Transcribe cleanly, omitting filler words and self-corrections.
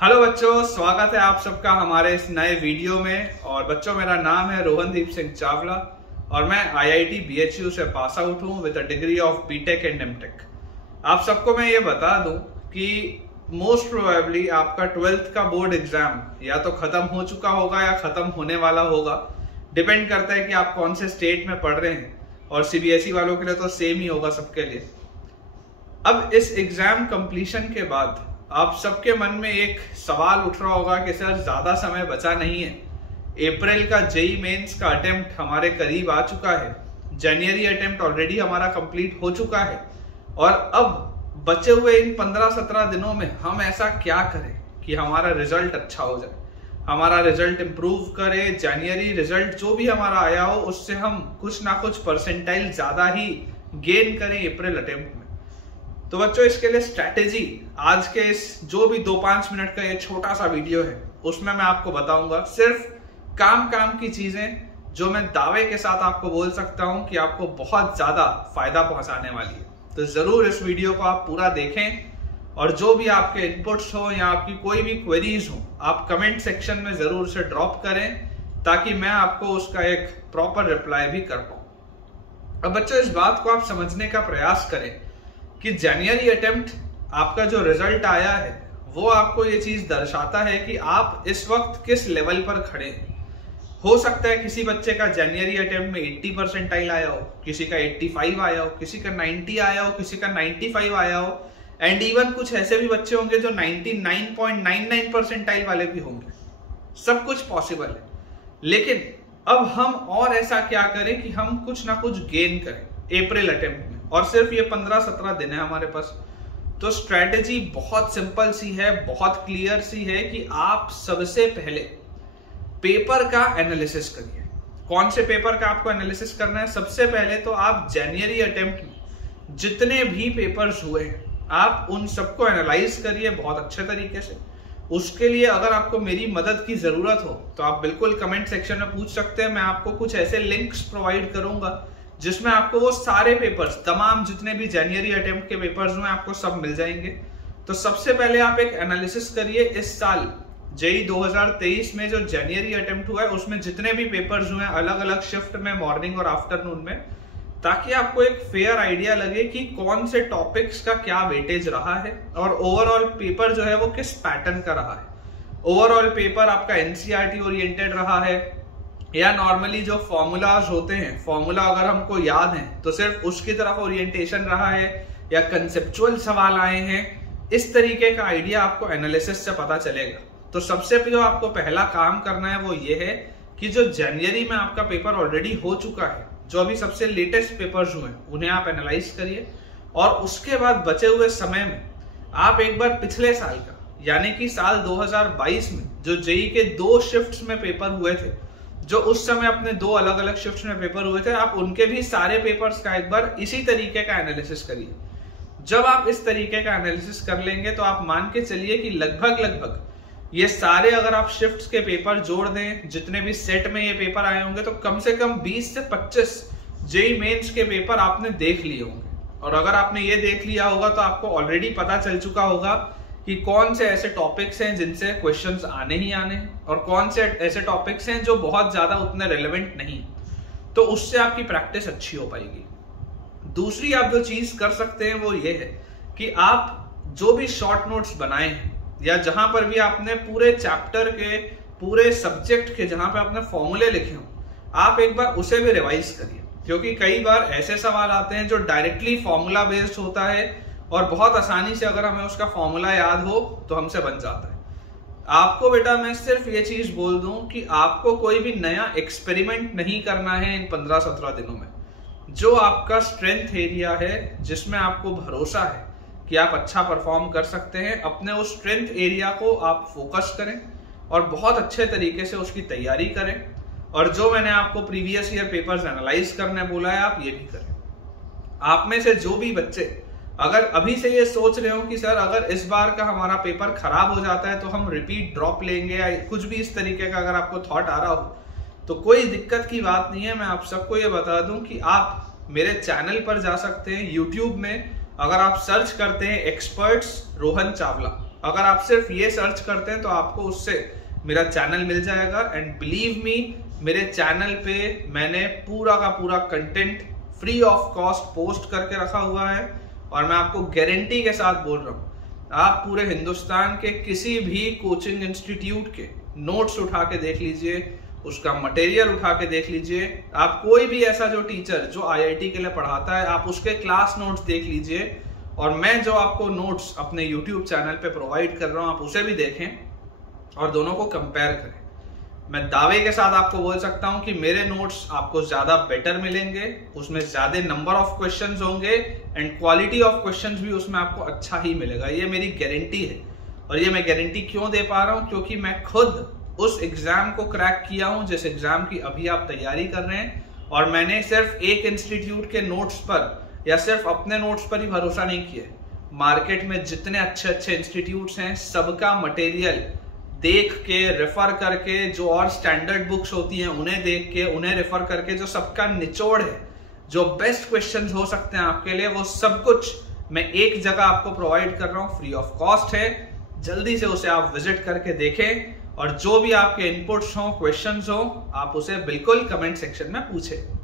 Hello बच्चों, स्वागत है आप सबका हमारे इस नए वीडियो में। और बच्चों, मेरा नाम है रोहनदीप सिंह चावला और मैं IIT BHU से पास आउट हूँ with a degree of BTech and MTech. आप सबको मैं ये बता दूं कि मोस्ट प्रोबेबली आपका 12th का बोर्ड एग्जाम या तो खत्म हो चुका होगा या खत्म होने वाला होगा। डिपेंड करता है कि आप कौन से स्टेट में पढ़ रहे हैं, और CBSE वालों के लिए तो सेम ही होगा सबके लिए। अब इस एग्जाम कंप्लीशन के बाद आप सबके मन में एक सवाल उठ रहा होगा कि सर ज्यादा समय बचा नहीं है, अप्रैल का JEE मेंस का अटेम्प्ट हमारे करीब आ चुका है, जनवरी अटेम्प्ट ऑलरेडी हमारा कंप्लीट हो चुका है, और अब बचे हुए इन 15-17 दिनों में हम ऐसा क्या करें कि हमारा रिजल्ट अच्छा हो जाए, हमारा रिजल्ट इंप्रूव करे, जनवरी रिजल्ट जो भी हमारा आया हो उससे हम कुछ ना कुछ परसेंटाइल ज्यादा ही गेन करें अप्रैल अटेम्प्ट में। तो बच्चों, इसके लिए स्ट्रैटेजी आज के इस जो भी 2-5 मिनट का ये छोटा सा वीडियो है उसमें मैं आपको बताऊंगा। सिर्फ काम की चीजें जो मैं दावे के साथ आपको बोल सकता हूं कि आपको बहुत ज्यादा फायदा पहुंचाने वाली है। तो जरूर इस वीडियो को आप पूरा देखें, और जो भी आपके इनपुट्स हो या आपकी कोई भी क्वेरीज हो आप कमेंट सेक्शन में जरूर से ड्रॉप करें, ताकि मैं आपको उसका एक प्रॉपर रिप्लाई भी कर पाऊं। अब बच्चों, इस बात को आप समझने का प्रयास करें कि जनवरी अटेम्प्ट आपका जो रिजल्ट आया है वो आपको ये चीज दर्शाता है कि आप इस वक्त किस लेवल पर खड़े हैं। हो सकता है किसी बच्चे का जनवरी अटेम्प्ट में 80 परसेंटाइल आया हो, किसी का 85 आया हो, किसी का 90 आया हो, किसी का 95 आया हो, एंड इवन कुछ ऐसे भी बच्चे होंगे जो 99.99 परसेंटाइल वाले भी होंगे। सब कुछ पॉसिबल है, लेकिन अब हम और ऐसा क्या करें कि हम कुछ ना कुछ गेन करें अप्रैल अटेम्प्ट में, और सिर्फ ये 15-17 दिन है हमारे पास। तो स्ट्रैटेजी बहुत सिंपल सी है, बहुत क्लियर सी है कि आप सबसे पहले पेपर का एनालिसिस करिए। कौन से पेपर का आपको एनालिसिस करना है? सबसे पहले तो आप जनवरी अटेम्प्ट में जितने भी पेपर्स हुए हैं आप उन सबको एनालाइज करिए बहुत अच्छे तरीके से। उसके लिए अगर आपको मेरी मदद की जरूरत हो तो आप बिल्कुल कमेंट सेक्शन में पूछ सकते हैं। मैं आपको कुछ ऐसे लिंक्स प्रोवाइड करूंगा जिसमें आपको वो सारे पेपर्स, तमाम जितने भी जनवरी अटेम्प्ट के पेपर्स हुए आपको सब मिल जाएंगे। तो सबसे पहले आप एक एनालिसिस करिए इस साल JEE 2023 में जो जनवरी अटेम्प्ट हुआ है उसमें जितने भी पेपर्स हुए हैं अलग अलग शिफ्ट में, मॉर्निंग और आफ्टरनून में, ताकि आपको एक फेयर आइडिया लगे कि कौन से टॉपिक्स का क्या वेटेज रहा है और ओवरऑल पेपर जो है वो किस पैटर्न का रहा है। ओवरऑल पेपर आपका NCERT ओरिएंटेड रहा है या नॉर्मली जो फॉर्मूलाज होते हैं, फॉर्मूला अगर हमको याद है तो सिर्फ उसकी तरफ ओरिएंटेशन रहा है या कंसेप्चुअल सवाल आए हैं। इस तरीके का आइडिया आपको एनालिसिस से पता चलेगा। तो सबसे जो आपको पहला काम करना है वो ये है कि जो जनवरी में आपका पेपर ऑलरेडी हो चुका है, जो अभी सबसे लेटेस्ट पेपर्स हुए उन्हें आप एनालाइज करिए, और उसके बाद बचे हुए समय में आप एक बार पिछले साल का यानी कि साल 2022 में जो JEE के 2 शिफ्ट्स में पेपर हुए थे, जो उस समय अपने 2 अलग अलग शिफ्ट्स में पेपर हुए थे, आप उनके भी सारे पेपर्स का एक बार इसी तरीके का एनालिसिस करिए। जब आप इस तरीके का एनालिसिस कर लेंगे तो आप मान के चलिए कि लगभग ये सारे अगर आप शिफ्ट्स के पेपर जोड़ दें, जितने भी सेट में ये पेपर आए होंगे, तो कम से कम 20 से 25 JEE मेंस के पेपर आपने देख लिए होंगे। और अगर आपने ये देख लिया होगा तो आपको ऑलरेडी पता चल चुका होगा कि कौन से ऐसे टॉपिक्स हैं जिनसे क्वेश्चंस आने ही आने हैं, और कौन से ऐसे टॉपिक्स हैं जो बहुत ज्यादा उतने रेलेवेंट नहीं। तो उससे आपकी प्रैक्टिस अच्छी हो पाएगी। दूसरी आप जो चीज कर सकते हैं वो ये है कि आप जो भी शॉर्ट नोट्स बनाए हैं या जहां पर भी आपने पूरे चैप्टर के, पूरे सब्जेक्ट के जहां पे आपने फॉर्मूले लिखे हो, आप एक बार उसे भी रिवाइज करिए। क्योंकि कई बार ऐसे सवाल आते हैं जो डायरेक्टली फॉर्मूला बेस्ड होता है और बहुत आसानी से अगर हमें उसका फॉर्मूला याद हो तो हमसे बन जाता है। आपको बेटा मैं सिर्फ ये चीज बोल दूं कि आपको कोई भी नया एक्सपेरिमेंट नहीं करना है इन 15-17 दिनों में। जो आपका स्ट्रेंथ एरिया है, जिसमें आपको भरोसा है कि आप अच्छा परफॉर्म कर सकते हैं, अपने उस स्ट्रेंथ एरिया को आप फोकस करें और बहुत अच्छे तरीके से उसकी तैयारी करें। और जो मैंने आपको प्रीवियस ईयर पेपर्स एनालाइज करने बोला है आप ये भी करें। आप में से जो भी बच्चे अगर अभी से ये सोच रहे हो कि सर अगर इस बार का हमारा पेपर खराब हो जाता है तो हम रिपीट ड्रॉप लेंगे, या कुछ भी इस तरीके का अगर आपको थॉट आ रहा हो, तो कोई दिक्कत की बात नहीं है। मैं आप सबको ये बता दूं कि आप मेरे चैनल पर जा सकते हैं। यूट्यूब में अगर आप सर्च करते हैं एक्सपर्ट्स रोहन चावला, अगर आप सिर्फ ये सर्च करते हैं तो आपको उससे मेरा चैनल मिल जाएगा। एंड बिलीव मी, मेरे चैनल पे मैंने पूरा का पूरा content free of cost post करके रखा हुआ है। और मैं आपको गारंटी के साथ बोल रहा हूँ, आप पूरे हिंदुस्तान के किसी भी कोचिंग इंस्टीट्यूट के नोट्स उठा के देख लीजिए, उसका मटेरियल उठा के देख लीजिए, आप कोई भी ऐसा जो टीचर जो आईआईटी के लिए पढ़ाता है, आप उसके क्लास नोट्स देख लीजिए, और मैं जो आपको नोट्स अपने यूट्यूब चैनल पे प्रोवाइड कर रहा हूं, आप उसे भी देखें और दोनों को कंपेयर करें। मैं दावे के साथ आपको बोल सकता हूं कि मेरे नोट्स आपको ज्यादा बेटर मिलेंगे, उसमें ज्यादा नंबर ऑफ क्वेश्चंस होंगे एंड क्वालिटी ऑफ क्वेश्चंस भी उसमें आपको अच्छा ही मिलेगा। ये मेरी गारंटी है। और ये मैं गारंटी क्यों दे पा रहा हूं? क्योंकि मैं खुद उस एग्जाम को क्रैक किया हूं जिस एग्जाम की अभी आप तैयारी कर रहे हैं। और मैंने सिर्फ एक इंस्टीट्यूट के नोट्स पर या सिर्फ अपने नोट्स पर ही भरोसा नहीं किया। मार्केट में जितने अच्छे अच्छे इंस्टीट्यूट्स हैं, सबका मटेरियल देख के, रेफर करके, जो और स्टैंडर्ड बुक्स होती हैं उन्हें देख के, उन्हें रेफर करके, जो सबका निचोड़ है, जो बेस्ट क्वेश्चंस हो सकते हैं आपके लिए, वो सब कुछ मैं एक जगह आपको प्रोवाइड कर रहा हूं, फ्री ऑफ कॉस्ट है। जल्दी से उसे आप विजिट करके देखें और जो भी आपके इनपुट्स हो, क्वेश्चंस हो, आप उसे बिल्कुल कमेंट सेक्शन में पूछें।